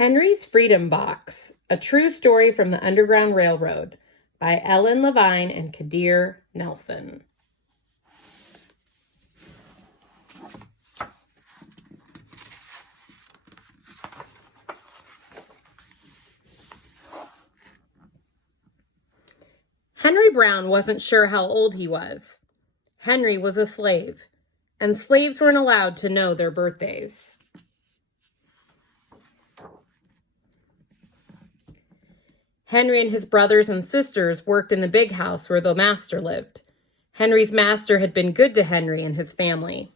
Henry's Freedom Box, a true story from the Underground Railroad by Ellen Levine and Kadir Nelson. Henry Brown wasn't sure how old he was. Henry was a slave, and slaves weren't allowed to know their birthdays. Henry and his brothers and sisters worked in the big house where the master lived. Henry's master had been good to Henry and his family.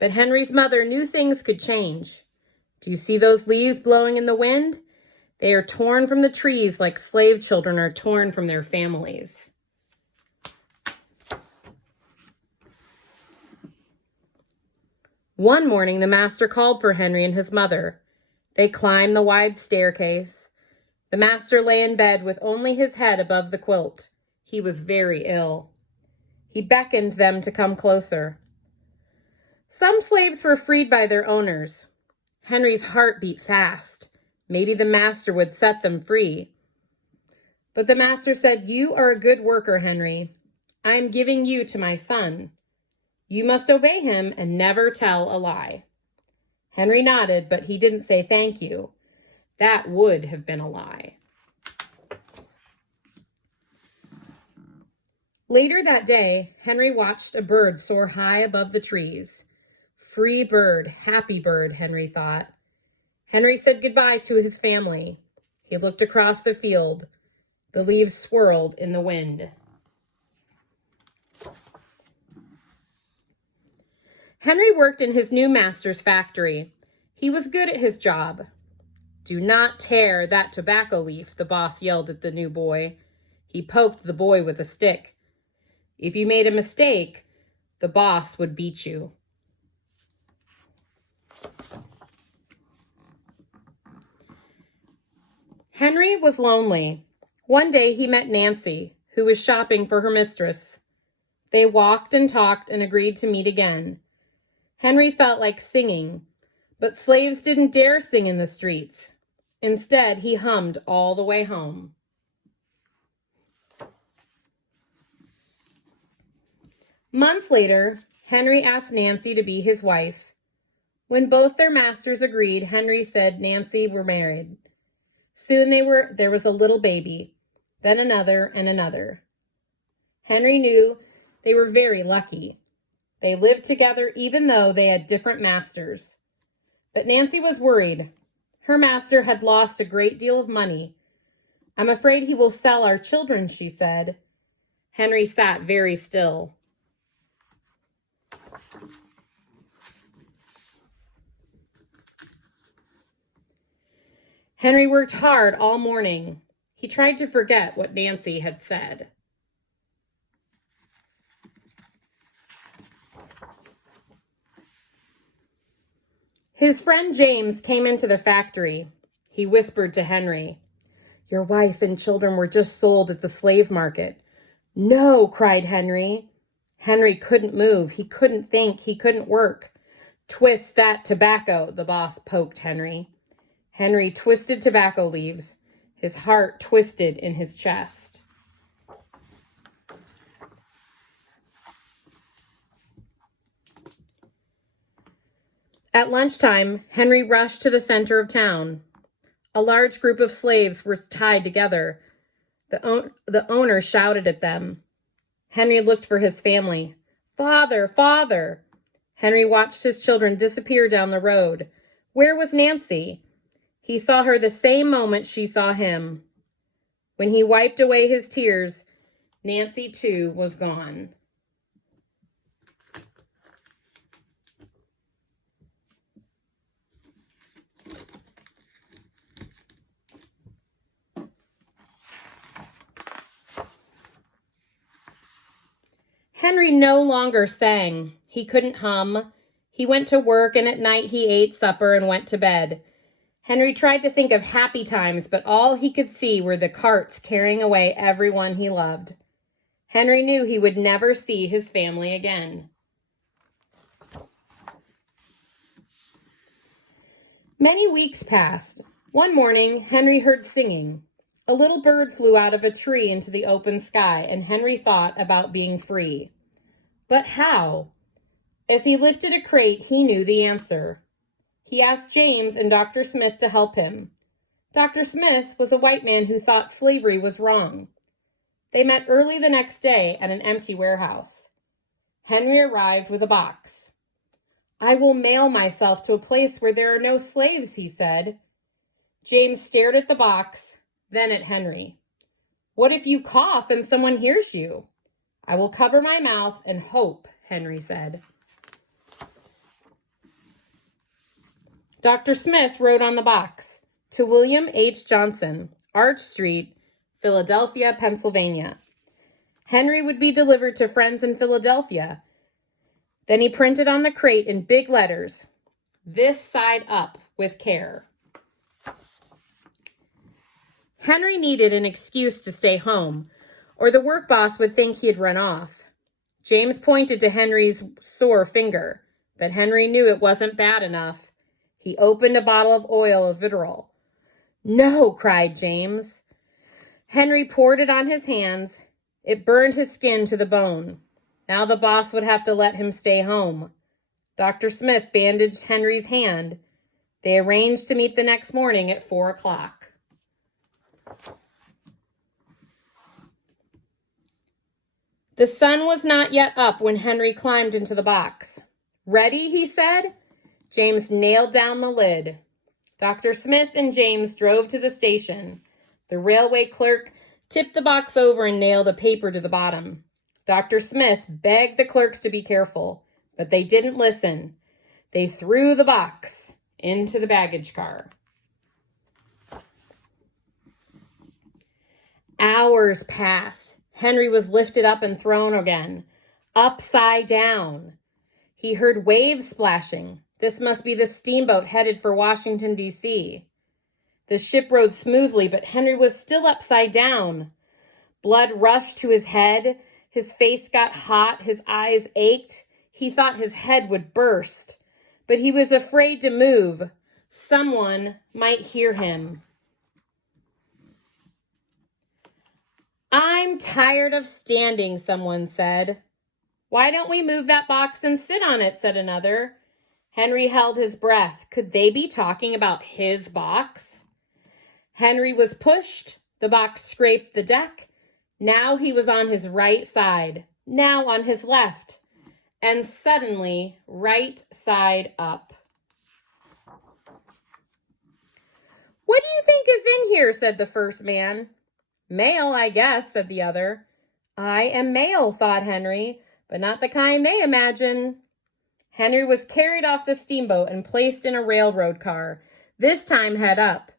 But Henry's mother knew things could change. Do you see those leaves blowing in the wind? They are torn from the trees like slave children are torn from their families. One morning, the master called for Henry and his mother. They climbed the wide staircase. The master lay in bed with only his head above the quilt. He was very ill. He beckoned them to come closer. Some slaves were freed by their owners. Henry's heart beat fast. Maybe the master would set them free. But the master said, "You are a good worker, Henry. I am giving you to my son. You must obey him and never tell a lie." Henry nodded, but he didn't say thank you. That would have been a lie. Later that day, Henry watched a bird soar high above the trees. Free bird, happy bird, Henry thought. Henry said goodbye to his family. He looked across the field. The leaves swirled in the wind. Henry worked in his new master's factory. He was good at his job. "Do not tear that tobacco leaf," the boss yelled at the new boy. He poked the boy with a stick. If you made a mistake, the boss would beat you. Henry was lonely. One day he met Nancy, who was shopping for her mistress. They walked and talked and agreed to meet again. Henry felt like singing, but slaves didn't dare sing in the streets. Instead, he hummed all the way home. Months later, Henry asked Nancy to be his wife. When both their masters agreed, Henry said Nancy were married. Soon there was a little baby, then another and another. Henry knew they were very lucky. They lived together even though they had different masters. But Nancy was worried. Her master had lost a great deal of money. "I'm afraid he will sell our children," she said. Henry sat very still. Henry worked hard all morning. He tried to forget what Nancy had said. His friend James came into the factory. He whispered to Henry, "Your wife and children were just sold at the slave market." "No," cried Henry. Henry couldn't move. He couldn't think. He couldn't work. "Twist that tobacco," the boss poked Henry. Henry twisted tobacco leaves. His heart twisted in his chest. At lunchtime, Henry rushed to the center of town. A large group of slaves were tied together. The owner shouted at them. Henry looked for his family. "Father, father!" Henry watched his children disappear down the road. Where was Nancy? He saw her the same moment she saw him. When he wiped away his tears, Nancy too was gone. Henry no longer sang. He couldn't hum. He went to work, and at night he ate supper and went to bed. Henry tried to think of happy times, but all he could see were the carts carrying away everyone he loved. Henry knew he would never see his family again. Many weeks passed. One morning, Henry heard singing. A little bird flew out of a tree into the open sky, and Henry thought about being free. But how? As he lifted a crate, he knew the answer. He asked James and Dr. Smith to help him. Dr. Smith was a white man who thought slavery was wrong. They met early the next day at an empty warehouse. Henry arrived with a box. "I will mail myself to a place where there are no slaves," he said. James stared at the box, then at Henry. "What if you cough and someone hears you?" "I will cover my mouth and hope," Henry said. Dr. Smith wrote on the box, "To William H. Johnson, Arch Street, Philadelphia, Pennsylvania." Henry would be delivered to friends in Philadelphia. Then he printed on the crate in big letters, "This side up with care." Henry needed an excuse to stay home, or the work boss would think he had run off. James pointed to Henry's sore finger, but Henry knew it wasn't bad enough. He opened a bottle of oil of vitriol. "No," cried James. Henry poured it on his hands. It burned his skin to the bone. Now the boss would have to let him stay home. Dr. Smith bandaged Henry's hand. They arranged to meet the next morning at 4 o'clock. The sun was not yet up when Henry climbed into the box. "Ready?" he said. James nailed down the lid. Dr. Smith and James drove to the station. The railway clerk tipped the box over and nailed a paper to the bottom. Dr. Smith begged the clerks to be careful, but they didn't listen. They threw the box into the baggage car. Hours passed. Henry was lifted up and thrown again, upside down. He heard waves splashing. This must be the steamboat headed for Washington, D.C. The ship rode smoothly, but Henry was still upside down. Blood rushed to his head. His face got hot. His eyes ached. He thought his head would burst, but he was afraid to move. Someone might hear him. "I'm tired of standing," someone said. "Why don't we move that box and sit on it?" said another. Henry held his breath. Could they be talking about his box? Henry was pushed. The box scraped the deck. Now he was on his right side, now on his left, and suddenly right side up. "What do you think is in here?" said the first man. "Mail, I guess," said the other. "I am mail," thought Henry, "but not the kind they imagine." Henry was carried off the steamboat and placed in a railroad car, this time head up.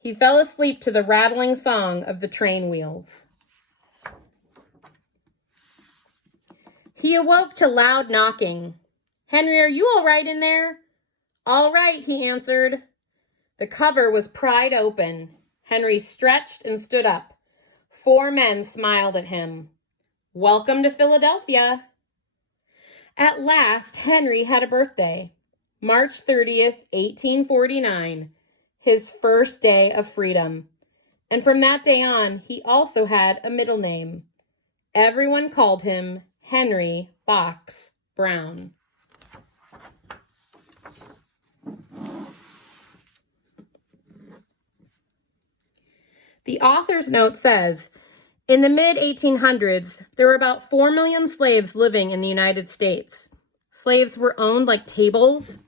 He fell asleep to the rattling song of the train wheels. He awoke to loud knocking. "Henry, are you all right in there?" "All right," he answered. The cover was pried open. Henry stretched and stood up. 4 men smiled at him. "Welcome to Philadelphia." At last, Henry had a birthday. March 30th, 1849, his first day of freedom. And from that day on, he also had a middle name. Everyone called him Henry Box Brown. The author's note says, in the mid-1800s, there were about 4 million slaves living in the United States. Slaves were owned like tables,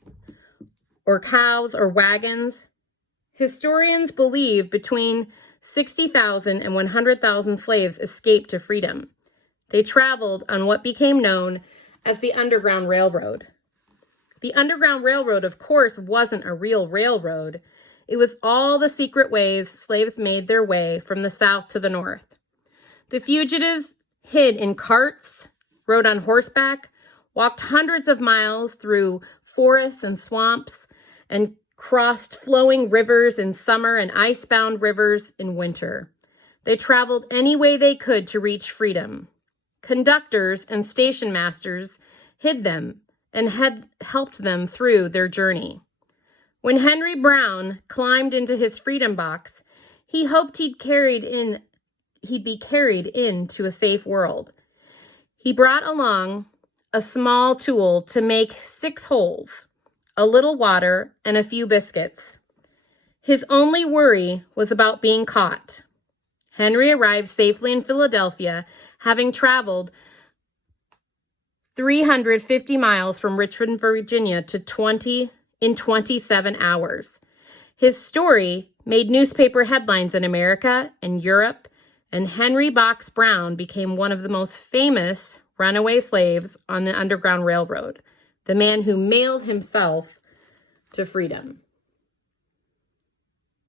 or cows, or wagons. Historians believe between 60,000 and 100,000 slaves escaped to freedom. They traveled on what became known as the Underground Railroad. The Underground Railroad, of course, wasn't a real railroad. It was all the secret ways slaves made their way from the South to the North. The fugitives hid in carts, rode on horseback, walked hundreds of miles through forests and swamps, and crossed flowing rivers in summer and ice-bound rivers in winter. They traveled any way they could to reach freedom. Conductors and station masters hid them and had helped them through their journey. When Henry Brown climbed into his freedom box, he hoped he'd be carried into a safe world. He brought along a small tool to make 6 holes, a little water, and a few biscuits. His only worry was about being caught. Henry arrived safely in Philadelphia, having traveled 350 miles from Richmond, Virginia in 27 hours. His story made newspaper headlines in America and Europe, and Henry Box Brown became one of the most famous runaway slaves on the Underground Railroad, the man who mailed himself to freedom.